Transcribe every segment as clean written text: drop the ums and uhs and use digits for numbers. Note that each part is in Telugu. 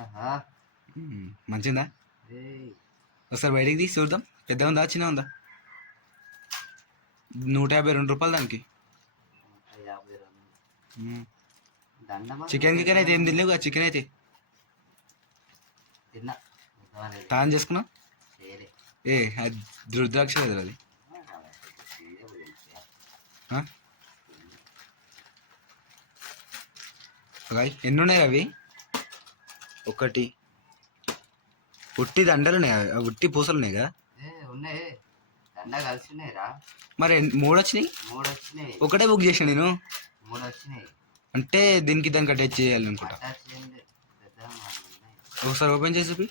ఆహా మంచిదా? ఏయ్ ఒకసారి బయటికి తీసి చూద్దాం. పెద్దగా ఉందా చిన్న ఉందా? 152 రూపాయలు దానికి. 152 దండమా చికెన్ గికెన్ అయితే ఏం తినలేవు కదా? చికెన్ అయితే తిన్నా తాను చేసుకున్నా. చేయలే ఏ అది రుద్రాక్ష కదా అది. ఎన్ని ఉన్నాయి అవి? ఒకటి ఉట్టి దండలు ఉన్నాయి, ఉట్టి పూసలు ఉన్నాయి కదా? ఉన్నాయి దండ కలిసి ఉన్నాయిరా. మరి 3 వచ్చినాయి. 3 వచ్చినాయి. ఒకటే బుక్ చేసాను నేను. 3 వచ్చినాయి అంటే దీనికి దానికి అటాచ్ చేయాలి అనుకుంటా. ఒకసారి ఓపెన్ చేసి చూపి.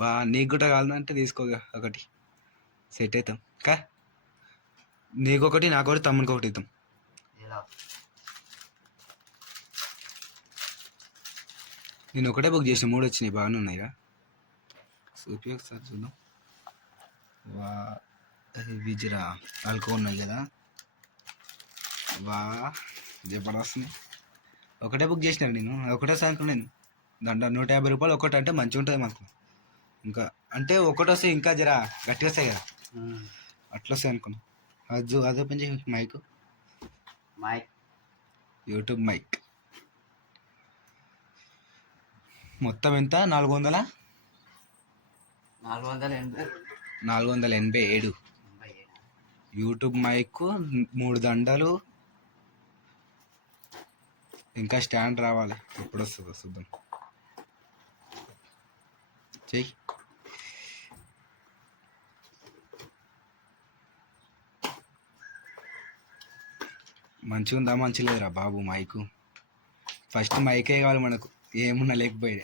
వా నీకు కూడా కావాలంటే తీసుకోగా, ఒకటి సెట్ అవుతాం కా. నీకొకటి నాకొకటి తమ్మునికి ఒకటి ఇద్దాం. నేను ఒకటే బుక్ చేసిన 3 వచ్చినాయి, బాగానే ఉన్నాయిగా. చూపి ఒకసారి చూద్దాం. వా విజరా అల్కో ఉన్నాయి కదా. వా జబర్దస్త్. ఒకటే బుక్ చేసిన నేను, ఒకటే సాయంత్రం నేను దండ 150 రూపాయలు ఒకటి. అంటే మంచిగా ఉంటుంది మాకు. ఇంకా అంటే ఒకటి వస్తే ఇంకా జరా గట్టిగా వస్తాయి కదా, అట్లా వస్తాయి అనుకున్నా. అది అదే పని మైక్ యూట్యూబ్ మైక్ మొత్తం ఎంత? 487 యూట్యూబ్ మైక్, 3 దండలు, ఇంకా స్టాండ్ రావాలి. ఎప్పుడు వస్తుందో చూద్దాం. చెయ్యి. మంచిగా ఉందా మంచి లేదురా బాబు మైకు? ఫస్ట్ మైకే కావాలి మనకు, ఏమున్నా లేకపోయే.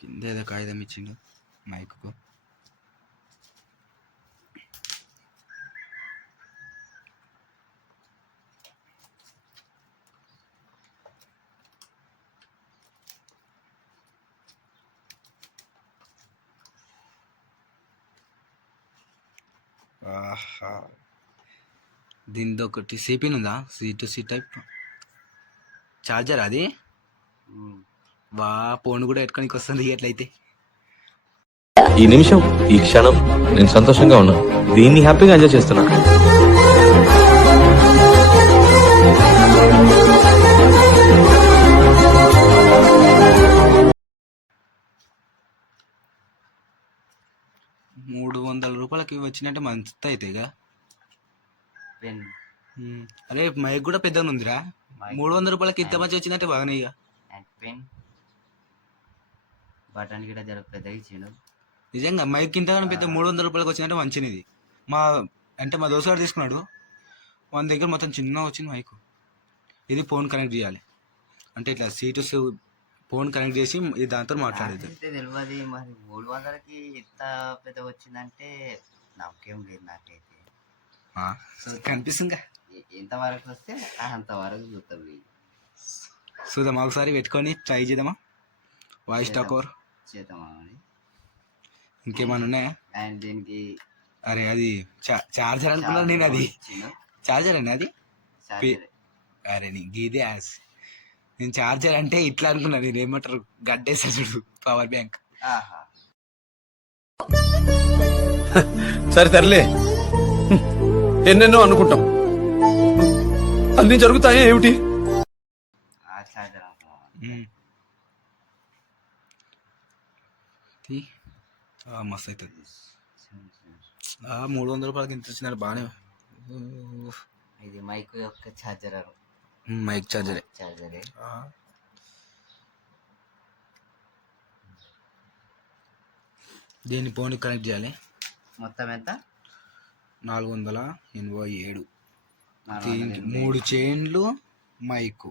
కింద ఏదో కాగితం ఇచ్చిండు మైకుకు. ఆహా, దీనిది ఒకటి సిపిన్ ఉందా? C2C టైప్ చార్జర్ అది. వా ఫోన్ కూడా పెట్టుకోనికి వస్తుంది ఎట్లయితే. ఈ నిమిషం, ఈ క్షణం నేను సంతోషంగా ఉన్నాను. దీన్ని హ్యాపీగా ఎంజాయ్ చేస్తున్నా. రూపాయలకి వచ్చినట్టే మంచిది అవుతాయిగా. అరే మైక్ కూడా పెద్దగా ఉందిరా. 300 రూపాయలకి ఇంత మంచి వచ్చిందంటే బాగానే. ఇక బటన్ కూడా జర పెద్దగా ఇచ్చిండు. నిజంగా మైక్ ఇంత పెద్ద 300 రూపాయలకి వచ్చిందంటే మంచిది. మా అంటే మా దోస్తు గారు తీసుకున్నాడు, మన దగ్గర మొత్తం చిన్న వచ్చింది మైకు. ఇది ఫోన్ కనెక్ట్ చేయాలి అంటే ఇట్లా సీట్స్ ఫోన్ కనెక్ట్ చేసి దాంతో మాట్లాడేది. తెలియదు మరి 300కి ఇంత పెద్ద వచ్చిందంటే నమ్మకం లేదు నాకైతే. కనిపిస్తుందిగా, ఎంతవరకు వస్తే అంతవరకు చూద్దాం. చూద్దామా ఒకసారి పెట్టుకొని ట్రై చేద్దామా? వాయిస్ టాక్ ఓవర్ చేద్దామా? ఇంకేమైనా ఉన్నాయా? అండ్ దీనికి అరే అది చార్జర్ అనుకున్నాను నేను. అది చార్జర్ అండి అది. అరే నీ గీదే యాస్. నేను చార్జర్ అంటే ఇట్లా అనుకున్నా. నేను ఏమంటారు గడ్డేసా చూడు, పవర్ బ్యాంక్. సరే తరలే, ఎన్నెన్నో అనుకుంటాం, అన్ని జరుగుతాయా ఏమిటి? మస్తు అవుతుంది. 300 రూపాయలకి ఇంత వచ్చినారు బాగానే. ఇది మైక్ యొక్క ఛార్జర్. మైక్ ఛార్జరే. దీన్ని ఫోన్కి కనెక్ట్ చేయాలి. మొత్తం ఎంత? 487. దీనికి 3 చైన్లు, మైకు.